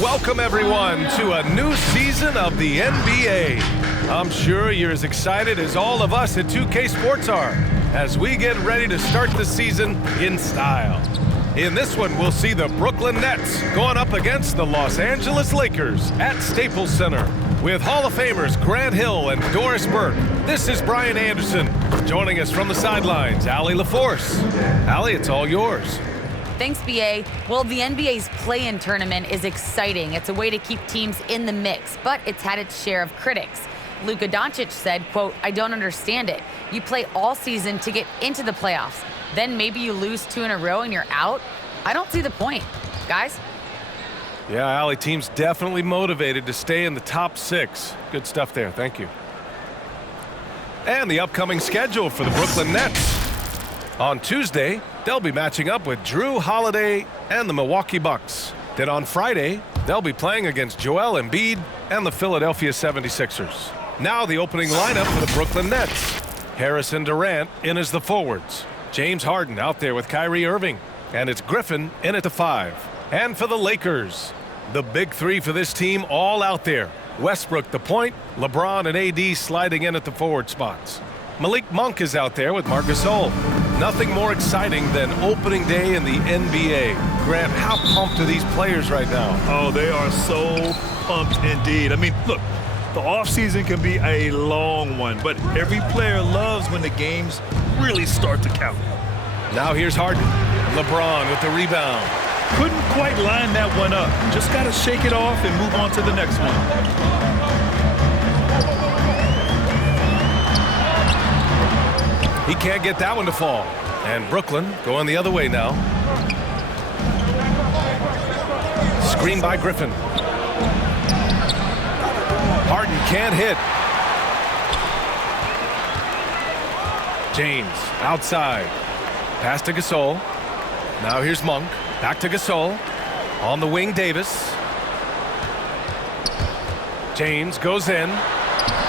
Welcome, everyone, to a new season of the NBA. I'm sure you're as excited as all of us at 2K Sports are as we get ready to start the season in style. In this one, we'll see the Brooklyn Nets going up against the Los Angeles Lakers at Staples Center. With Hall of Famers Grant Hill and Doris Burke, this is Brian Anderson. Joining us from the sidelines, Allie LaForce. Allie, it's all yours. Thanks, BA. Well, the NBA's play-in tournament is exciting. It's a way to keep teams in the mix, but it's had its share of critics. Luka Doncic said, quote, "I don't understand it. You play all season to get into the playoffs. Then maybe you lose 2 in a row and you're out? I don't see the point." Guys? Yeah, Allie, team's definitely motivated to stay in the top 6. Good stuff there. Thank you. And the upcoming schedule for the Brooklyn Nets. On Tuesday, they'll be matching up with Drew Holiday and the Milwaukee Bucks. Then on Friday, they'll be playing against Joel Embiid and the Philadelphia 76ers. Now the opening lineup for the Brooklyn Nets. Harrison Durant in as the forwards. James Harden out there with Kyrie Irving. And it's Griffin in at the 5. And for the Lakers, the big 3 for this team all out there. Westbrook the point, LeBron and AD sliding in at the forward spots. Malik Monk is out there with Marc Gasol. Nothing more exciting than opening day in the NBA. Grant, how pumped are these players right now? Oh, they are so pumped indeed. I mean, look, the offseason can be a long one, but every player loves when the games really start to count. Now here's Harden. LeBron with the rebound. Couldn't quite line that one up. Just got to shake it off and move on to the next one. He can't get that one to fall. And Brooklyn going the other way now. Screen by Griffin. Harden can't hit. James outside. Pass to Gasol. Now here's Monk. Back to Gasol. On the wing, Davis. James goes in.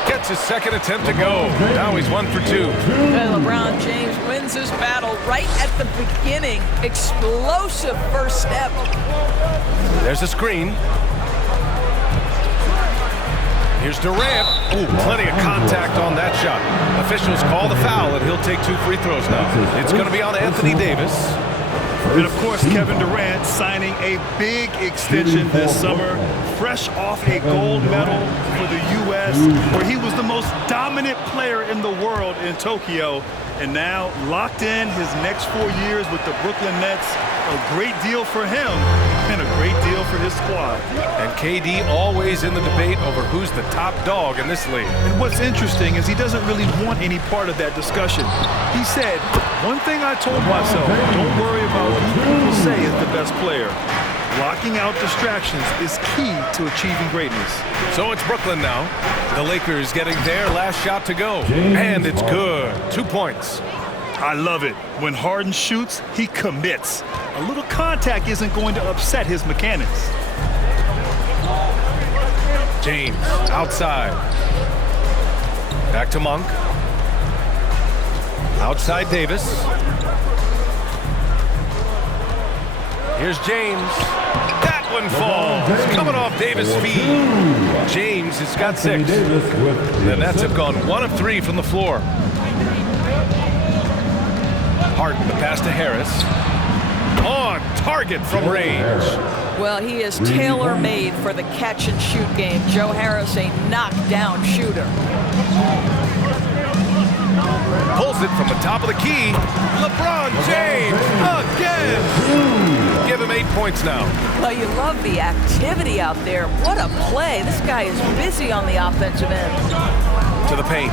Gets his second attempt to go. Now he's 1 for 2. And LeBron James wins his battle right at the beginning. Explosive first step. There's a screen. Here's Durant. Ooh, plenty of contact on that shot. Officials call the foul, and he'll take 2 free throws now. It's going to be on Anthony Davis. And, of course, Kevin Durant signing a big extension this summer, fresh off a gold medal for the U.S., where he was the most dominant player in the world in Tokyo, and now locked in his next 4 years with the Brooklyn Nets. A great deal for him and a great deal for his squad. And KD always in the debate over who's the top dog in this league. And what's interesting is he doesn't really want any part of that discussion. He said, "One thing I told myself, don't worry about who people say is the best player. Blocking out distractions is key to achieving greatness." So it's Brooklyn now. The Lakers getting their last shot to go. And it's good. 2 points. I love it. When Harden shoots, he commits. A little contact isn't going to upset his mechanics. James outside. Back to Monk. Outside Davis. Here's James. That one falls. Coming off Davis' feet. James has got 6. The Nets have gone 1 of 3 from the floor. Harden, the pass to Harris. On target from range. Well, he is tailor-made for the catch-and-shoot game. Joe Harris, a knockdown shooter. Pulls it from the top of the key. LeBron James again. Give him 8 points now. Well, you love the activity out there. What a play. This guy is busy on the offensive end. To the paint.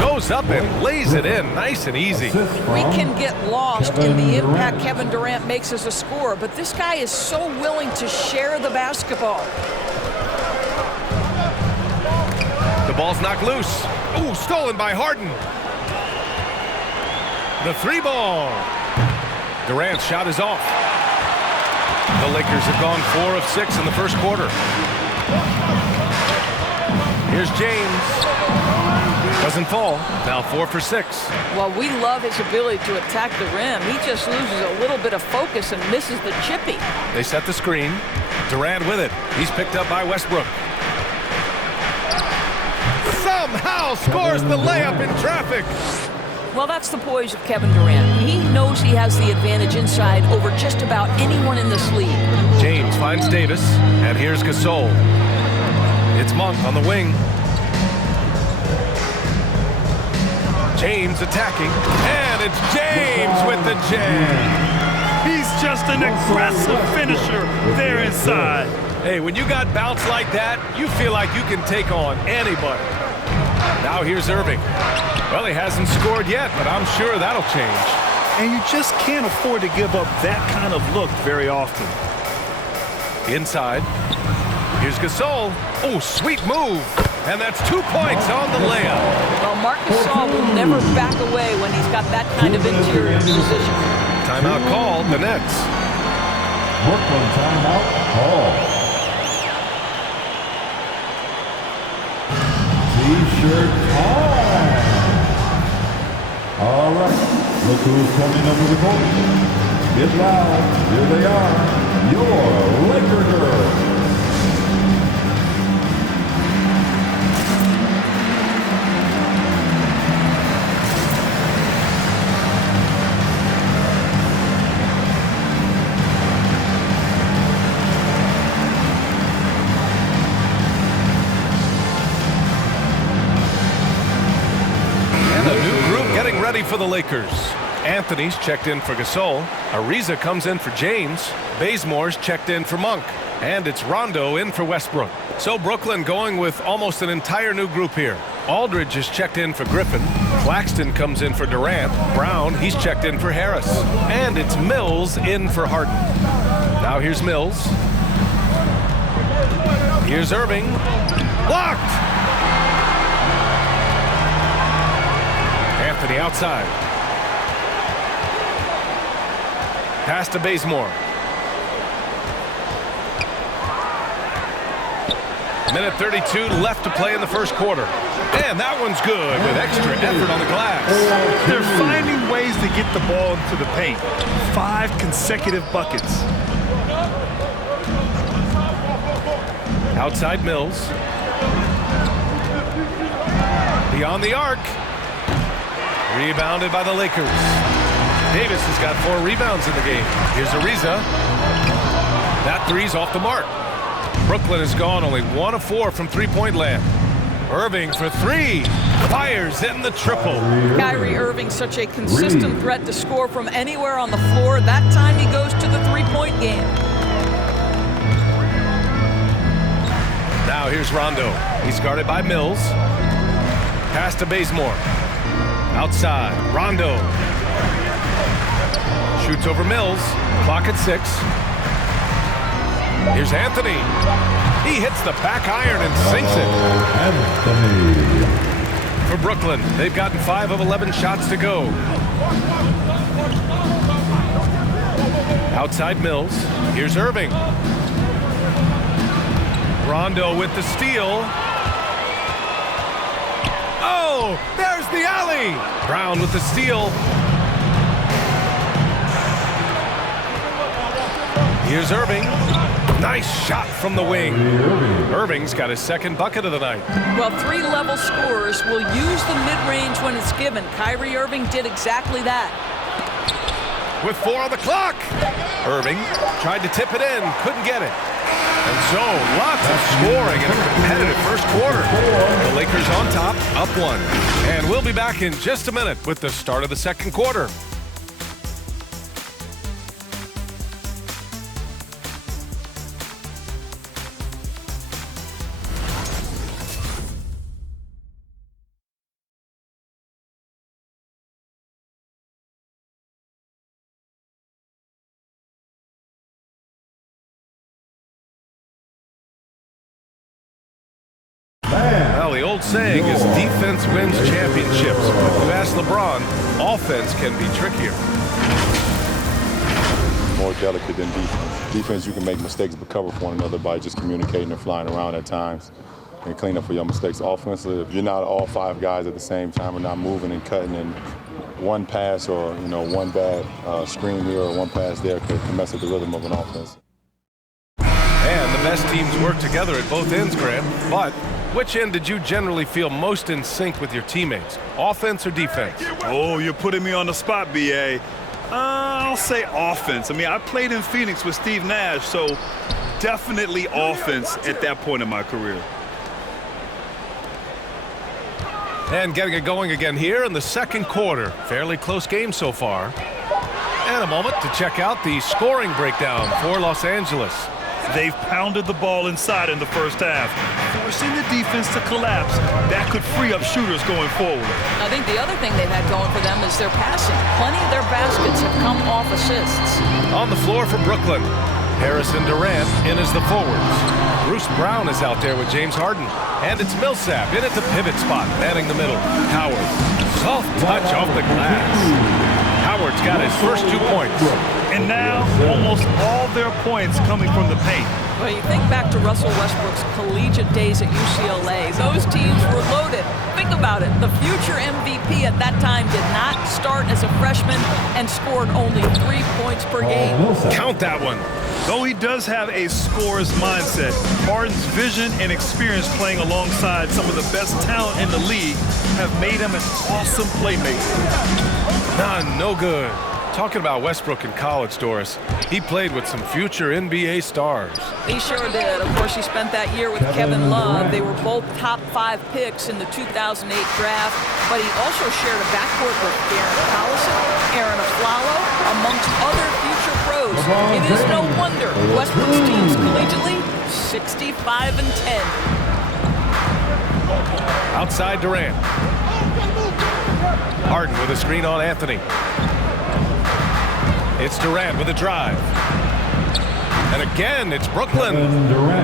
Goes up and lays it in nice and easy. We can get lost in the impact Kevin Durant makes as a scorer, but this guy is so willing to share the basketball. The ball's knocked loose. Ooh, stolen by Harden. The 3 ball. Durant's shot is off. The Lakers have gone 4 of 6 in the first quarter. Here's James. Doesn't fall. Now 4 for 6. Well, we love his ability to attack the rim. He just loses a little bit of focus and misses the chippy. They set the screen. Durant with it. He's picked up by Westbrook. Somehow scores the layup in traffic. Well, that's the poise of Kevin Durant. He knows he has the advantage inside over just about anyone in this league. James finds Davis, and here's Gasol. It's Monk on the wing. James attacking, and it's James with the jam. He's just an aggressive finisher there inside. Hey, when you got bounce like that, you feel like you can take on anybody. Now here's Irving. Well, he hasn't scored yet, but I'm sure that'll change. And you just can't afford to give up that kind of look very often. Inside. Here's Gasol. Oh, sweet move. And that's 2 points on the layup. Well, Marc Gasol will never back away when he's got that kind of interior position. Timeout called, the Nets. Brooklyn timeout called. T-shirt time. All right, look who's coming up with the court. Get loud. Here they are, your Laker girls. Ready for the Lakers. Anthony's checked in for Gasol. Ariza comes in for James. Bazemore's checked in for Monk. And it's Rondo in for Westbrook. So Brooklyn going with almost an entire new group here. Aldridge is checked in for Griffin. Claxton comes in for Durant. Brown, he's checked in for Harris. And it's Mills in for Harden. Now here's Mills. Here's Irving. Blocked! Anthony outside. Pass to Bazemore. Minute 32 left to play in the first quarter. And that one's good with extra effort on the glass. They're finding ways to get the ball into the paint. 5 consecutive buckets. Outside Mills. Beyond the arc. Rebounded by the Lakers. Davis has got 4 rebounds in the game. Here's Ariza. That three's off the mark. Brooklyn has gone only 1 of 4 from three-point land. Irving for 3. Fires in the triple. Kyrie Irving, such a consistent threat to score from anywhere on the floor. That time he goes to the three-point game. Now here's Rondo. He's guarded by Mills. Pass to Bazemore. Outside, Rondo. Shoots over Mills. Clock at 6. Here's Anthony. He hits the back iron and sinks it. For Brooklyn, they've gotten 5 of 11 shots to go. Outside Mills. Here's Irving. Rondo with the steal. Oh, there's the alley. Brown with the steal. Here's Irving. Nice shot from the wing. Irving's got his second bucket of the night. Well, 3-level scorers will use the mid-range when it's given. Kyrie Irving did exactly that. With 4 on the clock. Irving tried to tip it in, couldn't get it. And so, lots of scoring in a competitive first quarter. The Lakers on top, up 1. And we'll be back in just a minute with the start of the second quarter. Well, the old saying is defense wins championships. But if you ask LeBron, offense can be trickier. More delicate than defense. Defense, you can make mistakes but cover for one another by just communicating and flying around at times and clean up for your mistakes. Offensively, if you're not all 5 guys at the same time and not moving and cutting, and one pass or one bad screen here or one pass there can mess up the rhythm of an offense. And best teams work together at both ends, Grant. But which end did you generally feel most in sync with your teammates, offense or defense? Oh, you're putting me on the spot, B.A. I'll say offense. I mean, I played in Phoenix with Steve Nash, so definitely offense at that point in my career. And getting it going again here in the second quarter. Fairly close game so far. And a moment to check out the scoring breakdown for Los Angeles. They've pounded the ball inside in the first half, forcing the defense to collapse. That could free up shooters going forward. I think the other thing they've had going for them is their passing. Plenty of their baskets have come off assists. On the floor for Brooklyn, Harrison Durant in as the forwards. Bruce Brown is out there with James Harden. And it's Millsap in at the pivot spot, manning the middle. Howard, soft touch off the glass. Howard's got his first 2 points. And now, almost all their points coming from the paint. Well, you think back to Russell Westbrook's collegiate days at UCLA. Those teams were loaded. Think about it. The future MVP at that time did not start as a freshman and scored only 3 points per game. Count that one. Though he does have a scorer's mindset, Harden's vision and experience playing alongside some of the best talent in the league have made him an awesome playmaker. No good. Talking about Westbrook in college, Doris, he played with some future NBA stars. He sure did. Of course, he spent that year with Kevin Love. They were both top 5 picks in the 2008 draft, but he also shared a backcourt with Darren Collison, Aaron Aflalo, amongst other future pros. It is no wonder Westbrook's teams collegiately 65-10. Outside Durant. Harden with a screen on Anthony. It's Durant with a drive. And again, it's Brooklyn.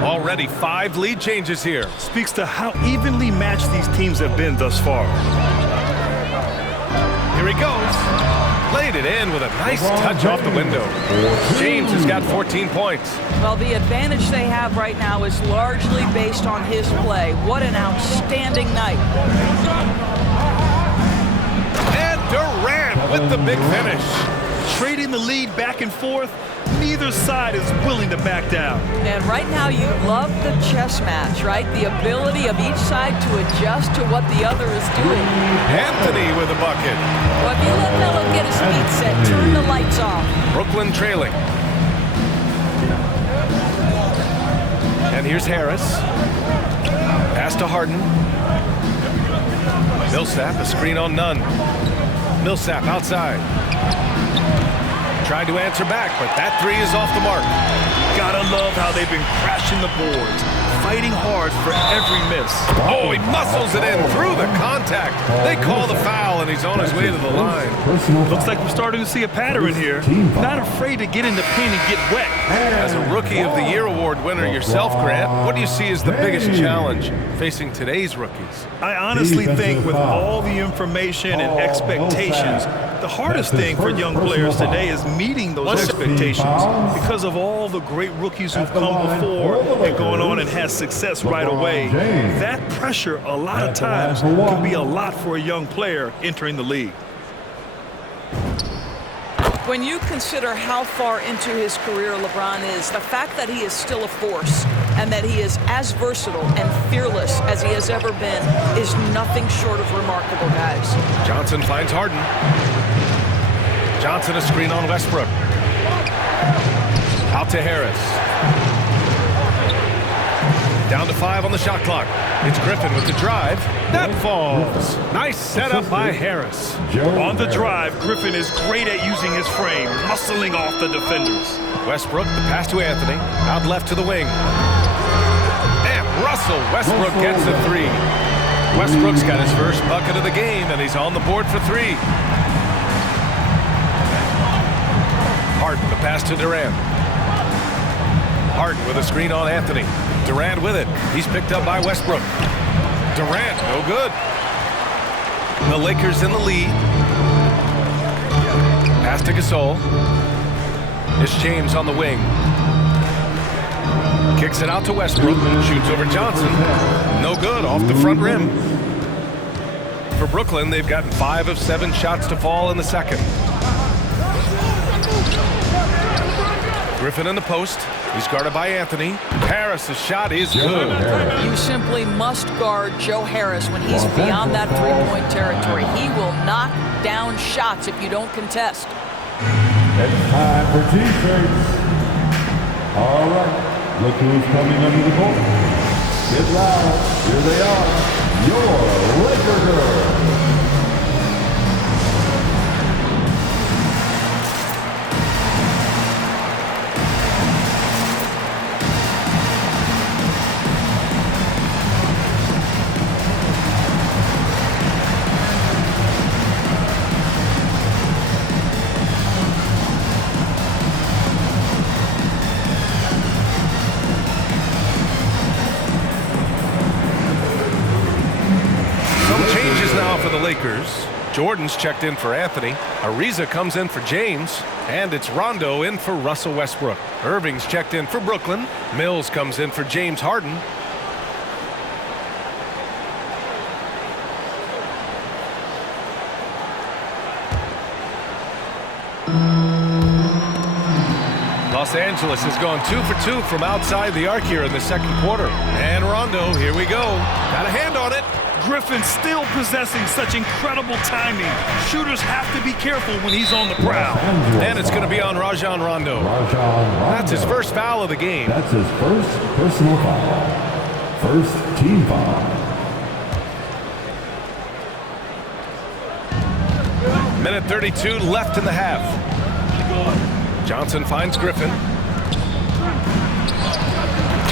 Already 5 lead changes here. Speaks to how evenly matched these teams have been thus far. Here he goes. Laid it in with a nice touch off the window. James has got 14 points. Well, the advantage they have right now is largely based on his play. What an outstanding night. And Durant with the big finish. Trading the lead back and forth, neither side is willing to back down. And right now you love the chess match, right? The ability of each side to adjust to what the other is doing. Anthony with a bucket. Well, if you let Melo get his feet set, turn the lights off. Brooklyn trailing. And here's Harris. Pass to Harden. Millsap, a screen on Nunn. Millsap outside. Tried to answer back, but that 3 is off the mark. Gotta love how they've been crashing the boards, fighting hard for every miss. Oh, he muscles it in through the contact. They call the foul, and he's on his way to the line. Looks like we're starting to see a pattern here. Not afraid to get in the paint and get wet. As a Rookie of the Year award winner yourself, Grant, what do you see as the biggest challenge facing today's rookies? I honestly think with all the information and expectations, the hardest thing for young players today is meeting those expectations because of all the great rookies who've come before and going on and had success right away. That pressure, a lot of times, can be a lot for a young player entering the league. When you consider how far into his career LeBron is, the fact that he is still a force and that he is as versatile and fearless as he has ever been is nothing short of remarkable, guys. Johnson finds Harden. Johnson a screen on Westbrook. Out to Harris. Down to 5 on the shot clock. It's Griffin with the drive. That falls. Nice setup by Harris. On the drive, Griffin is great at using his frame, muscling off the defenders. Westbrook, the pass to Anthony. Out left to the wing. And Russell Westbrook gets the 3. Westbrook's got his first bucket of the game, and he's on the board for 3. Harden, the pass to Durant. Harden with a screen on Anthony. Durant with it. He's picked up by Westbrook. Durant, no good. The Lakers in the lead. Pass to Gasol. It's James on the wing. Kicks it out to Westbrook. Shoots over Johnson. No good, off the front rim. For Brooklyn, they've gotten 5 of 7 shots to fall in the second. Griffin in the post. He's guarded by Anthony. Harris's shot is good. You simply must guard Joe Harris when he's beyond that three-point territory. He will knock down shots if you don't contest. It's time for defense. All right, look who's coming under the court. Get loud. Here they are, your Laker girls. For the Lakers, Jordan's checked in for Anthony. Ariza comes in for James, and it's Rondo in for Russell Westbrook. Irving's checked in for Brooklyn. Mills comes in for James Harden. Los Angeles has gone 2 for 2 from outside the arc here in the second quarter. And Rondo, here we go. Got a hand on it. Griffin still possessing such incredible timing. Shooters have to be careful when he's on the prowl. And it's going to be on Rajon Rondo. That's his first foul of the game. That's his first personal foul. First team foul. Minute 32 left in the half. Johnson finds Griffin.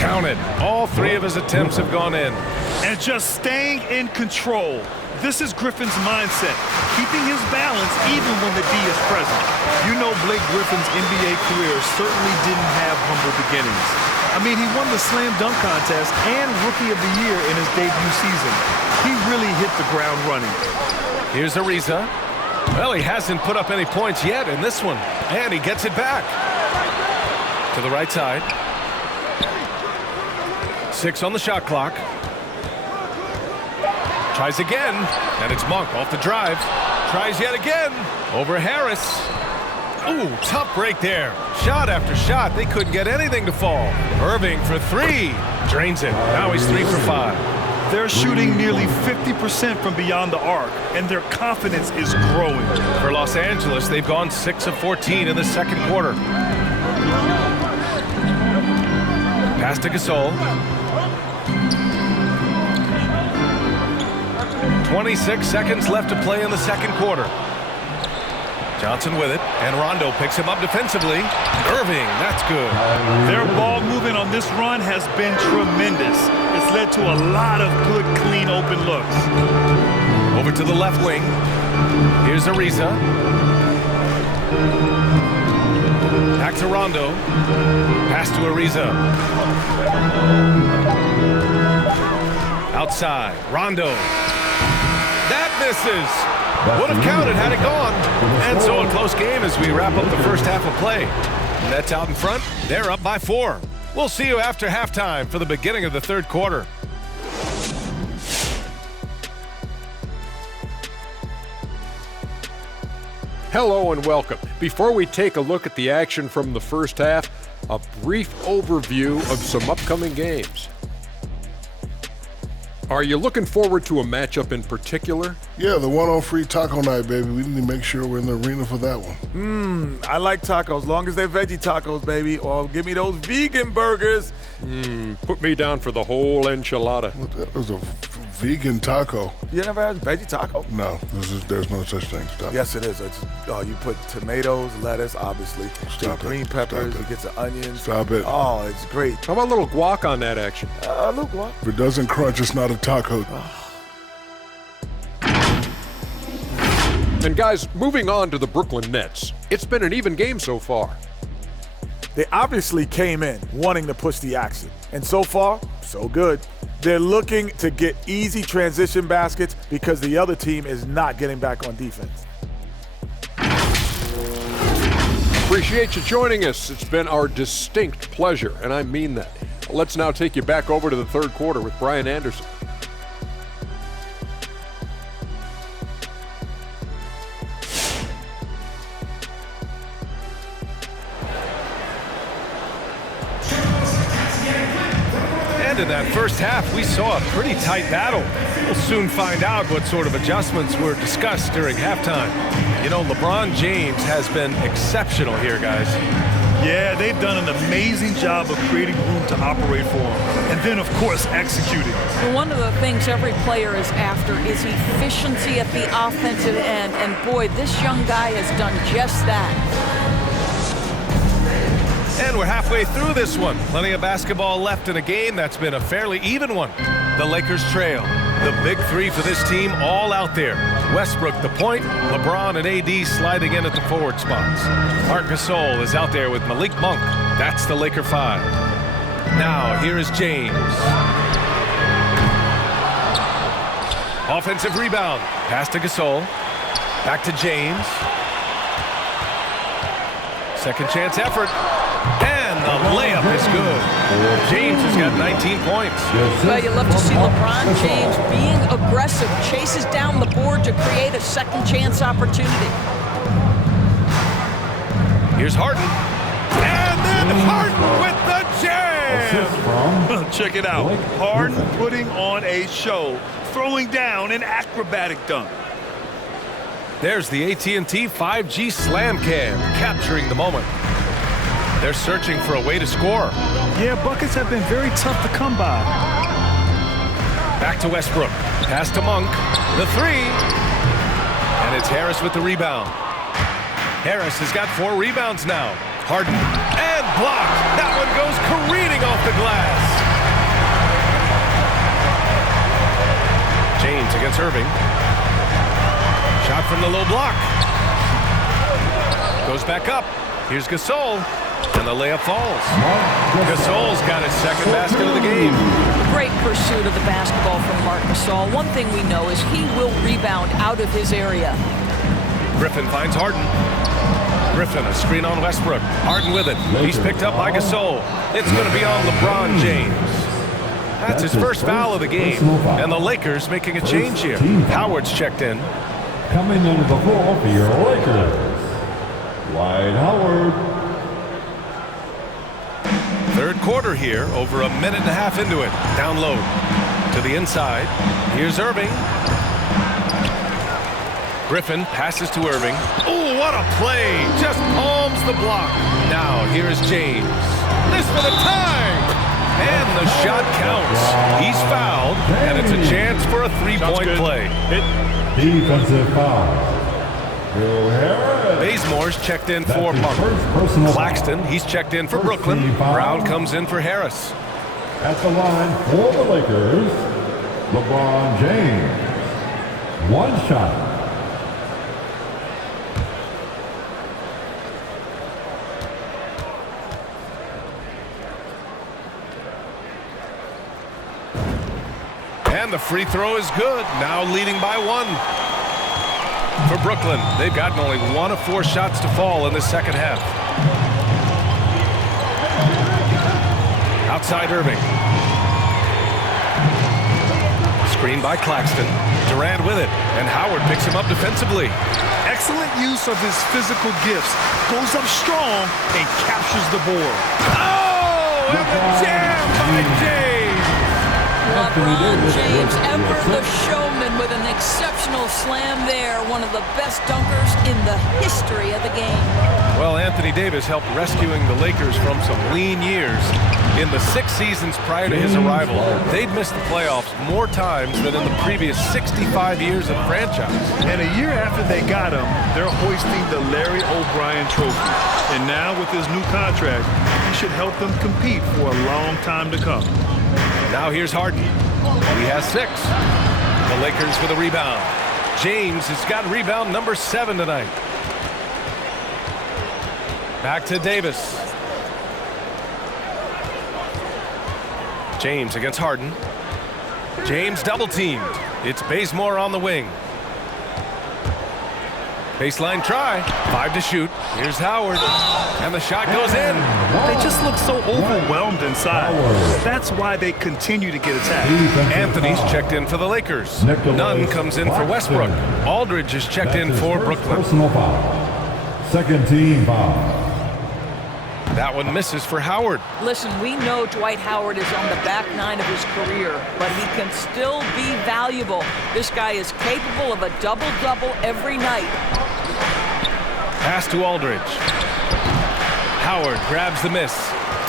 Counted. All three of his attempts have gone in. And just staying in control. This is Griffin's mindset, keeping his balance even when the D is present. You know Blake Griffin's NBA career certainly didn't have humble beginnings. I mean, he won the Slam Dunk Contest and Rookie of the Year in his debut season. He really hit the ground running. Here's Ariza. Well, he hasn't put up any points yet in this one. And he gets it back. To the right side. 6 on the shot clock. Tries again, and it's Monk off the drive. Tries yet again. Over Harris. Ooh, tough break there. Shot after shot. They couldn't get anything to fall. Irving for 3. Drains it. Now he's 3 for 5. They're shooting nearly 50% from beyond the arc, and their confidence is growing. For Los Angeles, they've gone 6 of 14 in the second quarter. Pass to Gasol. 26 seconds left to play in the second quarter. Johnson with it, and Rondo picks him up defensively. Irving, that's good. Their ball movement on this run has been tremendous. It's led to a lot of good, clean, open looks. Over to the left wing. Here's Ariza. Back to Rondo. Pass to Ariza. Outside, Rondo. That misses. Would have counted had it gone. And so a close game as we wrap up the first half of play. Nets out in front. They're up by 4. We'll see you after halftime for the beginning of the third quarter. Hello and welcome. Before we take a look at the action from the first half, a brief overview of some upcoming games. Are you looking forward to a matchup in particular? Yeah, the one on free taco night, baby. We need to make sure we're in the arena for that one. I like tacos, long as they're veggie tacos, baby. Or give me those vegan burgers. Put me down for the whole enchilada. That was a vegan taco. You never had a veggie taco? No, there's no such thing. Stop. Yes, it is. You put tomatoes, lettuce, obviously. Stop it. Green peppers, Stop you it. get some onions. Stop it. Oh, it's great. How about a little guac on that action? Look, what? If it doesn't crunch, it's not a taco. And guys, moving on to the Brooklyn Nets. It's been an even game so far. They obviously came in wanting to push the action. And so far, so good. They're looking to get easy transition baskets because the other team is not getting back on defense. Appreciate you joining us. It's been our distinct pleasure, and I mean that. Let's now take you back over to the third quarter with Brian Anderson. said, in that first half, we saw a pretty tight battle. We'll soon find out what sort of adjustments were discussed during halftime. You know, LeBron James has been exceptional here, guys. Yeah, they've done an amazing job of creating room to operate for him. And then, of course, executing. Well, one of the things every player is after is efficiency at the offensive end. And boy, this young guy has done just that. And we're halfway through this one. Plenty of basketball left in a game that's been a fairly even one. The Lakers trail. The big three for this team all out there. Westbrook the point, LeBron and AD sliding in at the forward spots. Marc Gasol is out there with Malik Monk. That's the Laker 5. Now here is James. Offensive rebound. Pass to Gasol. Back to James. Second chance effort. And the layup is good. James has got 19 points. Well, you love to see LeBron James being aggressive, chases down the board to create a second chance opportunity. Here's Harden. And then Harden with the jam. Check it out. Harden putting on a show, throwing down an acrobatic dunk. There's the AT&T 5G Slam Cam, capturing the moment. They're searching for a way to score. Yeah, buckets have been very tough to come by. Back to Westbrook. Pass to Monk. The three. And it's Harris with the rebound. Harris has got 4 rebounds now. Harden. And blocked. That one goes careening off the glass. James against Irving. Shot from the low block. Goes back up. Here's Gasol. And the layup falls. Gasol's got his second basket of the game. Great pursuit of the basketball from Marc Gasol. One thing we know is he will rebound out of his area. Griffin finds Harden. Griffin, a screen on Westbrook. Harden with it. He's picked up by Gasol. It's going to be on LeBron James. That's his first foul of the game. And the Lakers making a change here. Howard's checked in. Coming into the floor for your Lakers, Dwight Howard. Third quarter here, over a minute and a half into it. Down low to the inside. Here's Irving. Griffin passes to Irving. Oh, what a play! Just palms the block. Now here's James. This for the tie! And the shot counts. He's fouled, and it's a chance for a three-point play. Defensive foul. Bill Harris. Bazemore's checked in for Monk. Claxton, he's checked in for Brooklyn. Brown comes in for Harris. At the line for the Lakers, LeBron James. One shot. And the free throw is good. Now leading by 1. For Brooklyn, they've gotten only 1 of 4 shots to fall in the second half. Outside Irving. Screen by Claxton. Durant with it, and Howard picks him up defensively. Excellent use of his physical gifts. Goes up strong and captures the board. Oh, and the jam by James. LeBron James, ever the showman, with an exceptional slam there. One of the best dunkers in the history of the game. Well, Anthony Davis helped rescuing the Lakers from some lean years. In the 6 seasons prior to his arrival, they'd missed the playoffs more times than in the previous 65 years of the franchise. And a year after they got him, they're hoisting the Larry O'Brien Trophy. And now with his new contract, he should help them compete for a long time to come. Now here's Harden. He has 6. The Lakers with a rebound. James has got rebound number 7 tonight. Back to Davis. James against Harden. James double teamed. It's Bazemore on the wing. Baseline try. 5 to shoot. Here's Howard. And the shot goes in. They just look so overwhelmed inside. That's why they continue to get attacked. Anthony's checked in for the Lakers. Nunn comes in for Westbrook. Aldridge is checked in for Brooklyn. Personal foul. Second team foul. That one misses for Howard. Listen, we know Dwight Howard is on the back nine of his career, but he can still be valuable. This guy is capable of a double-double every night. Pass to Aldridge. Howard grabs the miss.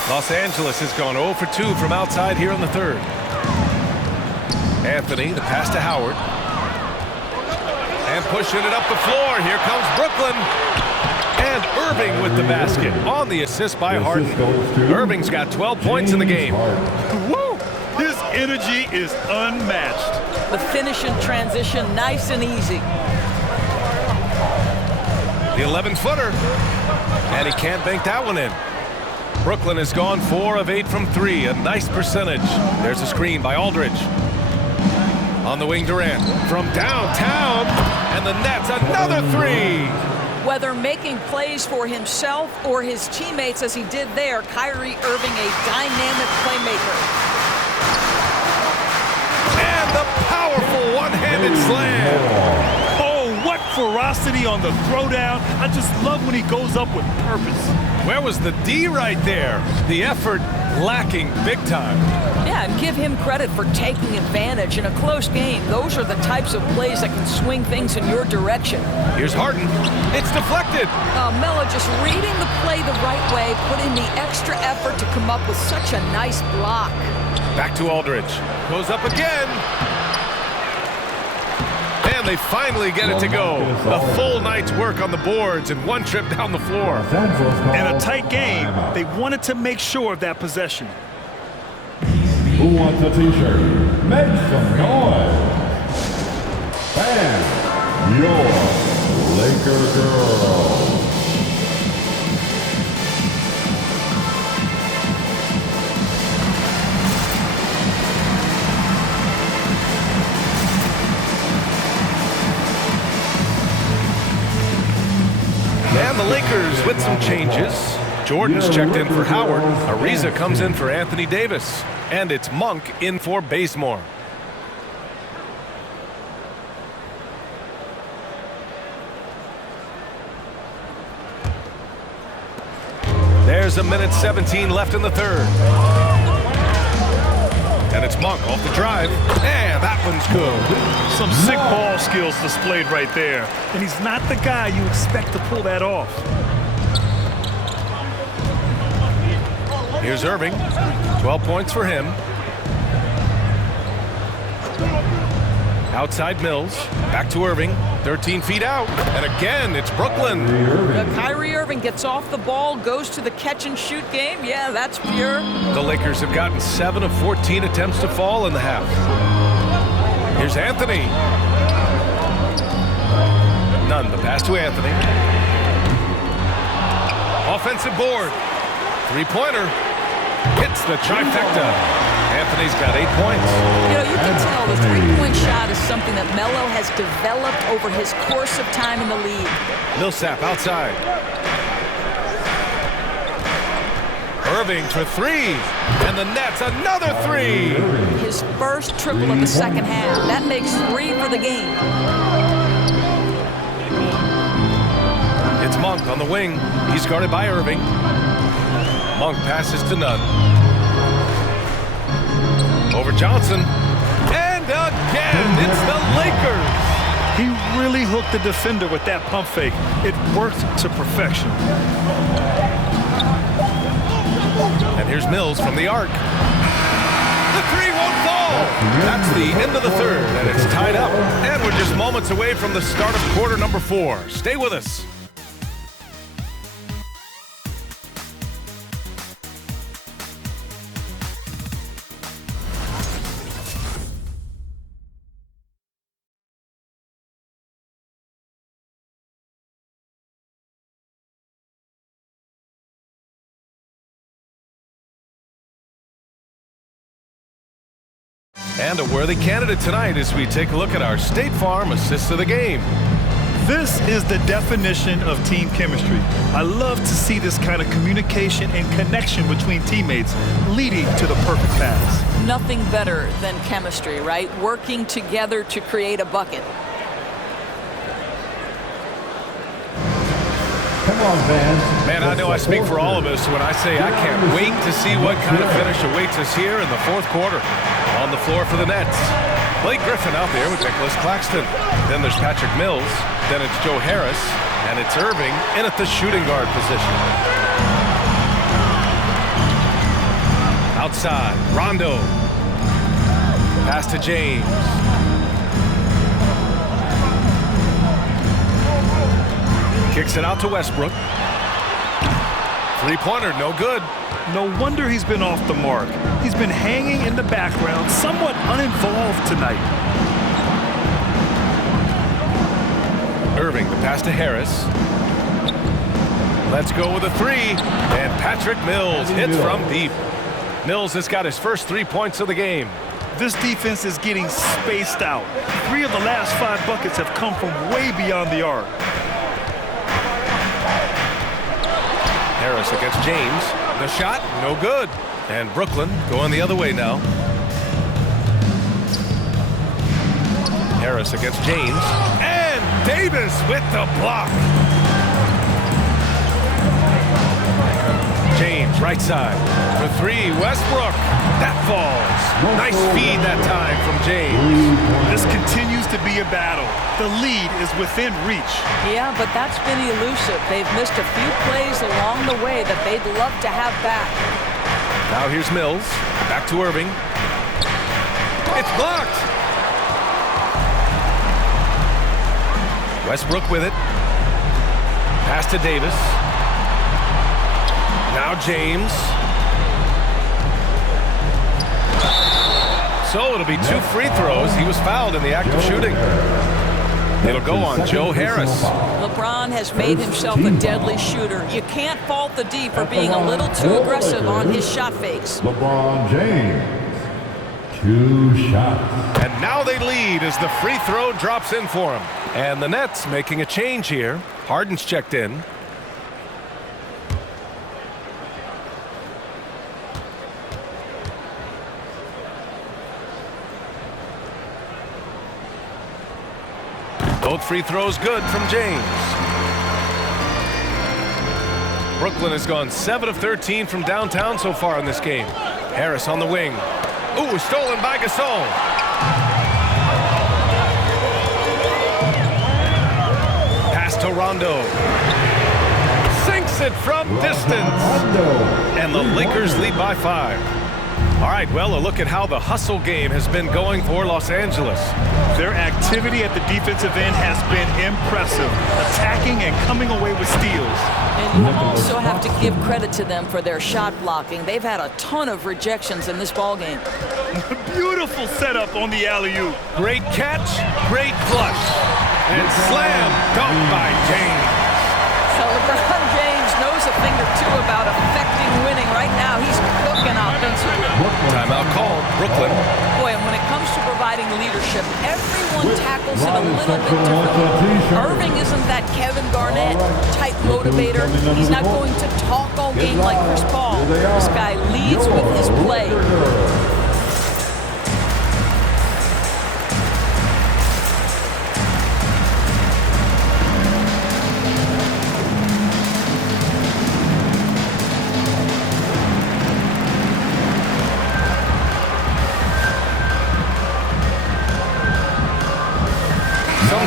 Los Angeles has gone 0 for 2 from outside here in the third. Anthony, the pass to Howard. And pushing it up the floor. Here comes Brooklyn. And Irving with the basket on the assist by Harden. Irving's got 12 points in the game. Woo! His energy is unmatched. The finish in transition, nice and easy. The 11-footer. And he can't bank that one in. Brooklyn has gone 4 of 8 from 3. A nice percentage. There's a screen by Aldridge. On the wing, Durant. From downtown. And the Nets, another 3. Whether making plays for himself or his teammates as he did there, Kyrie Irving, a dynamic playmaker. And the powerful one-handed slam. Oh, what ferocity on the throwdown. I just love when he goes up with purpose. Where was the D right there? The effort lacking big time. Yeah, and give him credit for taking advantage in a close game. Those are the types of plays that can swing things in your direction. Here's Harden. It's deflected. Melo just reading the play the right way, putting the extra effort to come up with such a nice block. Back to Aldridge. Goes up again. And they finally get it to go. A full night's work on the boards and one trip down the floor. In a tight game, they wanted to make sure of that possession. Who wants a t-shirt? Make some noise. Bam! Your Laker girl. And the Lakers with some changes. Jordan's checked in for Howard. Ariza comes in for Anthony Davis. And it's Monk in for Bazemore. There's a minute 17 left in the third. And it's Monk off the drive. And that one's good. Some sick ball skills displayed right there. And he's not the guy you expect to pull that off. Here's Irving. 12 points for him. Outside Mills. Back to Irving. 13 feet out. And again, it's Brooklyn. Kyrie Irving gets off the ball, goes to the catch-and-shoot game. Yeah, that's pure. The Lakers have gotten 7 of 14 attempts to fall in the half. Here's Anthony. None. The pass to Anthony. Offensive board. Three-pointer. Hits the trifecta. Anthony's got 8 points. You know, you can tell the three-point shot is something that Melo has developed over his course of time in the league. Millsap outside. Irving for 3. And the Nets, another 3. His first triple of the second half. That makes 3 for the game. It's Monk on the wing. He's guarded by Irving. Monk passes to Nunn. Over Johnson. And again, it's the Lakers. He really hooked the defender with that pump fake. It worked to perfection. And here's Mills from the arc. The 3 won't fall. That's the end of the third, and it's tied up. And we're just moments away from the start of quarter number 4. Stay with us. And a worthy candidate tonight as we take a look at our State Farm assist of the game. This is the definition of team chemistry. I love to see this kind of communication and connection between teammates leading to the perfect pass. Nothing better than chemistry, right? Working together to create a bucket. Come on, fans. And I know I speak for all of us when I say I can't wait to see what kind of finish awaits us here in the fourth quarter. On the floor for the Nets, Blake Griffin out there with Nicholas Claxton. Then there's Patrick Mills. Then it's Joe Harris. And it's Irving in at the shooting guard position. Outside, Rondo. Pass to James. Kicks it out to Westbrook. Three-pointer, no good. No wonder he's been off the mark. He's been hanging in the background, somewhat uninvolved tonight. Irving, the pass to Harris. Let's go with a three. And Patrick Mills hits from deep. Mills has got his first 3 points of the game. This defense is getting spaced out. 3 of the last 5 buckets have come from way beyond the arc. Harris against James. The shot, no good. And Brooklyn going the other way now. Harris against James. And Davis with the block. James, right side. For 3, Westbrook. That falls. Nice feed that time from James. This continues to be a battle. The lead is within reach. Yeah, but that's been elusive. They've missed a few plays along the way that they'd love to have back. Now here's Mills. Back to Irving. It's blocked. Westbrook with it. Pass to Davis. Now James. So it'll be 2 free throws. He was fouled in the act of shooting. It'll go on Joe Harris. LeBron has made himself a deadly shooter. You can't fault the D for being a little too aggressive on his shot fakes. LeBron James, 2 shots. And now they lead as the free throw drops in for him. And the Nets making a change here. Harden's checked in. Both free throws good from James. Brooklyn has gone 7 of 13 from downtown so far in this game. Harris on the wing. Ooh, stolen by Gasol. Pass to Rondo. Sinks it from distance. And the Lakers lead by 5. All right, well, a look at how the hustle game has been going for Los Angeles. Their activity at the defensive end has been impressive, attacking and coming away with steals. And you also have to give credit to them for their shot blocking. They've had a ton of rejections in this ballgame. Beautiful setup on the alley-oop. Great catch, great flush, and slam dunk by James. So LeBron James knows a thing or two about affecting winning. Right now, he's cooking offensively. Timeout called, Brooklyn. Boy, and when it comes to providing leadership, everyone tackles it a little bit differently. Irving isn't that Kevin Garnett type motivator. He's not going to talk all game like Chris Paul. This guy leads with his play.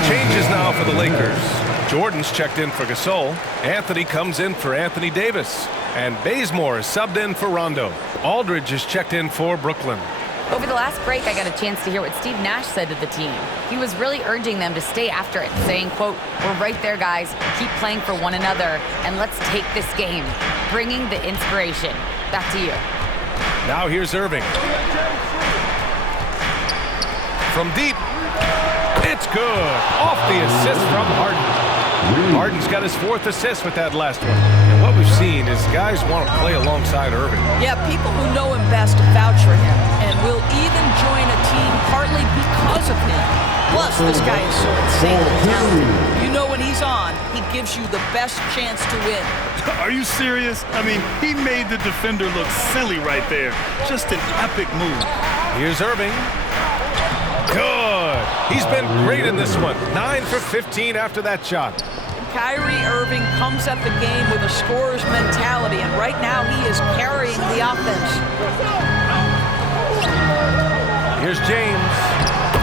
Changes now for the Lakers. Jordan's checked in for Gasol. Anthony comes in for Anthony Davis. And Bazemore is subbed in for Rondo. Aldridge is checked in for Brooklyn. Over the last break, I got a chance to hear what Steve Nash said to the team. He was really urging them to stay after it, saying, quote, "We're right there, guys. Keep playing for one another, and let's take this game." Bringing the inspiration. Back to you. Now here's Irving. From deep. It's good. Off the assist from Harden. Harden's got his 4th assist with that last one. And what we've seen is guys want to play alongside Irving. Yeah, people who know him best vouch for him and will even join a team partly because of him. Plus, this guy is so insanely talented. You know when he's on, he gives you the best chance to win. Are you serious? I mean, he made the defender look silly right there. Just an epic move. Here's Irving. Good. He's been great in this one. 9 for 15 after that shot. Kyrie Irving comes at the game with a scorer's mentality, and right now he is carrying the offense. Here's James.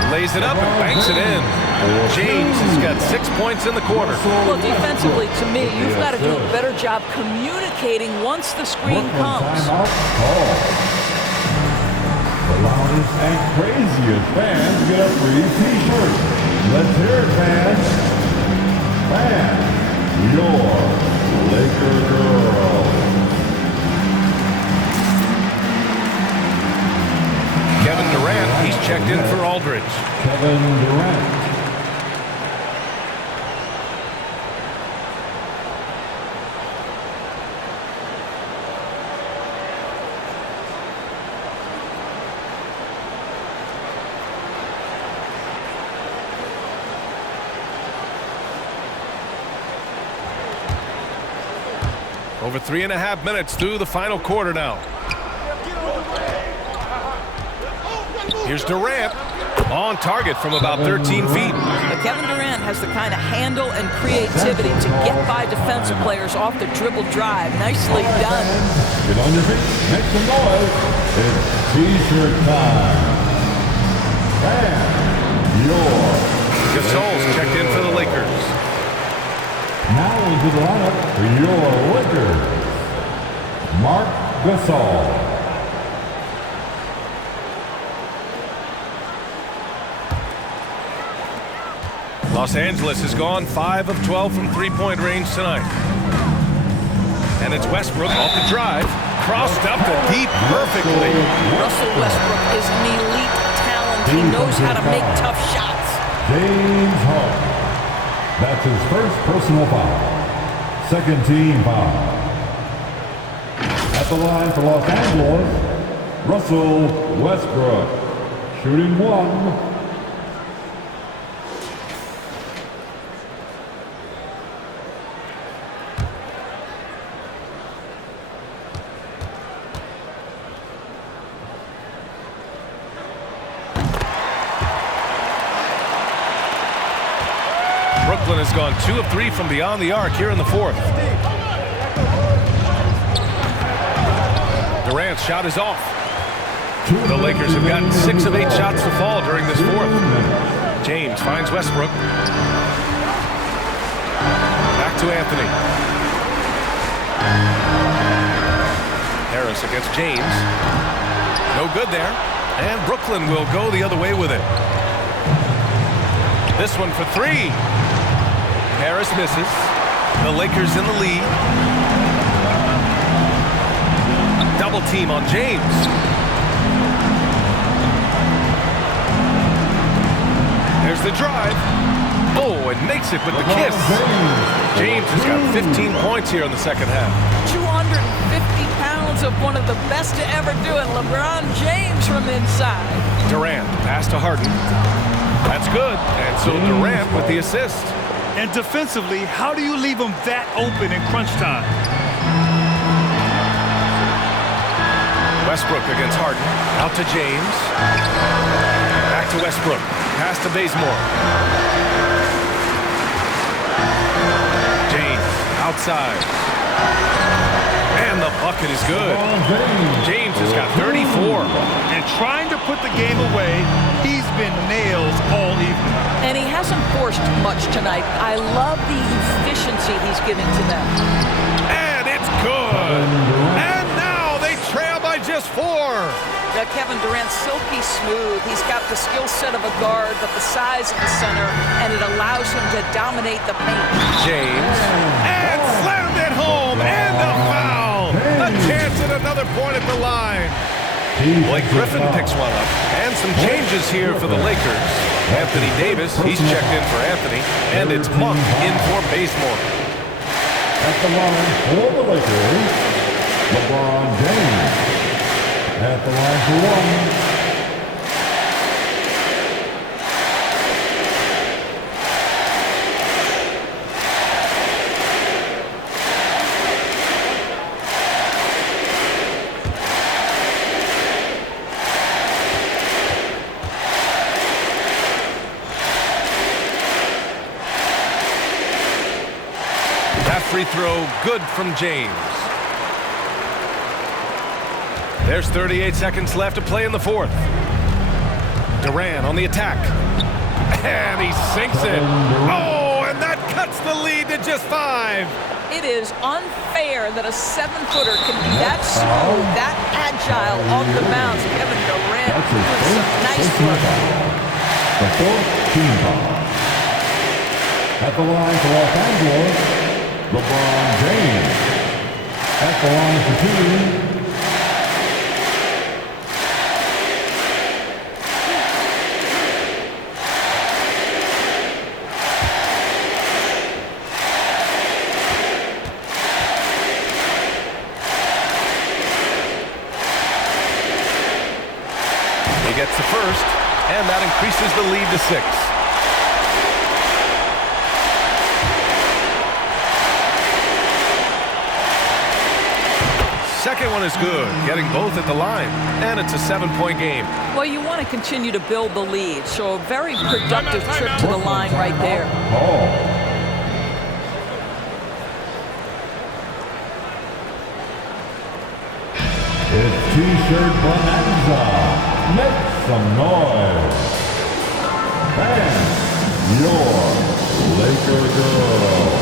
Lays it up and banks it in. James has got 6 points in the quarter. Well, defensively, to me, you've got to do a better job communicating once the screen comes. The loudest and craziest fans get a free T-shirt. Let's hear it, fans. Fans, your Laker girl. Kevin Durant, he's checked in for Aldridge. Kevin Durant. Over 3.5 minutes through the final quarter now. Here's Durant on target from about 13 feet. But Kevin Durant has the kind of handle and creativity to get by defensive players off the dribble drive. Nicely done. Get on your feet, make some noise. It's T-shirt time. And your Gasol's checked in for the Lakers. Now into the lineup for your Lakers, Mark Gasol. Los Angeles has gone 5 of 12 from three-point range tonight. And it's Westbrook off the drive. Crossed up the deep perfectly. Russell Westbrook is an elite talent. He knows how to make tough shots. James Harden. That's his first personal foul. Second team foul. At the line for Los Angeles, Russell Westbrook. Shooting one. Brooklyn has gone 2 of 3 from beyond the arc here in the fourth. Durant's shot is off. The Lakers have gotten 6 of 8 shots to fall during this fourth. James finds Westbrook. Back to Anthony. Harris against James. No good there. And Brooklyn will go the other way with it. This one for 3. Harris misses. The Lakers in the lead. Double team on James. There's the drive. Oh, and makes it with the kiss. James has got 15 points here in the second half. 250 pounds of one of the best to ever do it, LeBron James from inside. Durant, pass to Harden. That's good. And so Durant with the assist. And defensively, how do you leave them that open in crunch time? Westbrook against Harden. Out to James. Back to Westbrook. Pass to Bazemore. James outside. And the bucket is good. James has got 34. And trying to put the game away, he's been nails all evening. And he hasn't forced much tonight. I love the efficiency he's giving to them. And it's good. And now they trail by just 4. Kevin Durant's silky smooth. He's got the skill set of a guard, but the size of the center, and it allows him to dominate the paint. James. And slammed it home. And a foul. A chance at another point at the line. Blake Griffin picks one up. And some changes here for the Lakers. Anthony Davis, he's checked in for Anthony. And it's Monk in for Bazemore. At the line for the Lakers, LeBron James. At the line for one. free throw, good from James. There's 38 seconds left to play in the fourth. Durant on the attack. And he sinks it. Oh, and that cuts the lead to just 5. It is unfair that a 7-footer can be that smooth, that agile off the bounce. Kevin Durant doing some nice work. The fourth team foul. At the line for Los Angeles, Lebron James. At the line for two, gets the first, and that increases the lead to 6. Second one is good, getting both at the line, and it's a 7-point game. Well, you want to continue to build the lead, so a very productive trip to the line right there. It's T-shirt bonanza. Make some noise. And your Laker girl.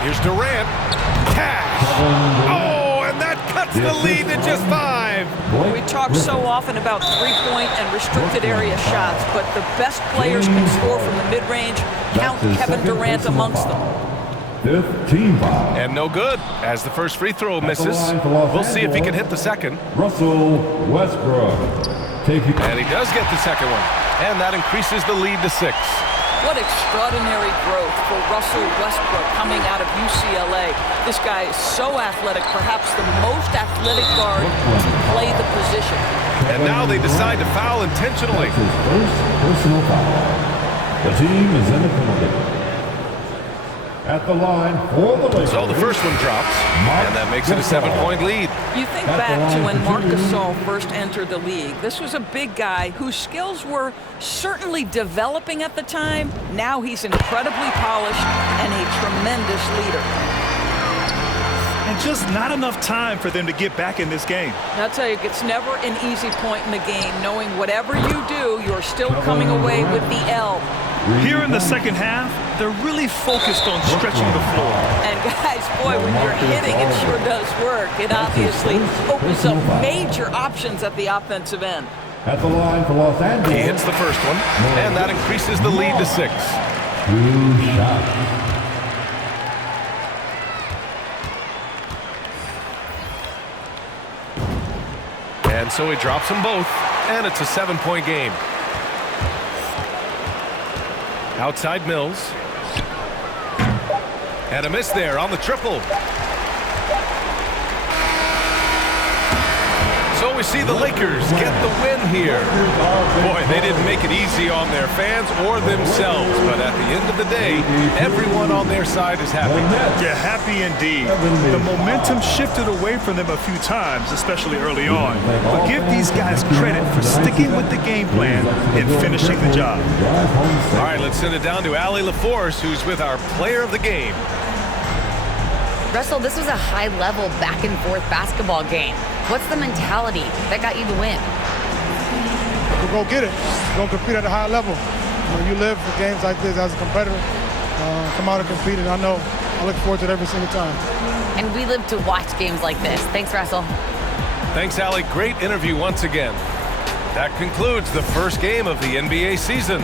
Here's Durant. Cash. Oh, and that cuts the lead to just 5. We talk so often about three-point and restricted area shots, but the best players can score from the mid-range. Count Kevin Durant amongst them. Fifth team foul. And no good, as the first free throw misses. We'll see if he can hit the second. Russell Westbrook. And he does get the second one, and that increases the lead to 6. What extraordinary growth for Russell Westbrook coming out of UCLA. This guy is so athletic, perhaps the most athletic guard to play the position. And now they decide to foul intentionally. His first personal foul. The team is in the penalty. At the line for the Lakers. So the first one drops, and that makes it a 7-point lead. You think back to when Marc Gasol first entered the league. This was a big guy whose skills were certainly developing at the time. Now he's incredibly polished and a tremendous leader. And just not enough time for them to get back in this game. I'll tell you, it's never an easy point in the game, knowing whatever you do, you're still coming away with the L. Here in the second half, they're really focused on stretching the floor. And guys, boy, when you're hitting, it sure does work. It obviously opens up major options at the offensive end. At the line for Los Angeles. He hits the first one, and that increases the lead to 6. 2 shots. And so he drops them both, and it's a 7-point game. Outside Mills. And a miss there on the triple. So we see the Lakers get the win here. Boy, they didn't make it easy on their fans or themselves, but at the end of the day, everyone on their side is happy. Yeah, happy indeed. The momentum shifted away from them a few times, especially early on. But give these guys credit for sticking with the game plan and finishing the job. All right, let's send it down to Allie LaForce, who's with our player of the game. Russell, this was a high-level back-and-forth basketball game. What's the mentality that got you the win? We'll go get it. We're going to compete at a high level. You live for games like this as a competitor. Come out and compete, and I know I look forward to it every single time. And we live to watch games like this. Thanks, Russell. Thanks, Allie. Great interview once again. That concludes the first game of the NBA season.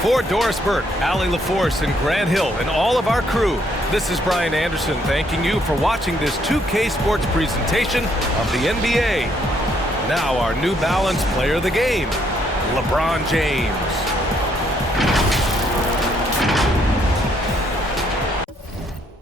For Doris Burke, Allie LaForce, and Grant Hill, and all of our crew, this is Brian Anderson thanking you for watching this 2K Sports presentation of the NBA. Now our New Balance player of the game, LeBron James.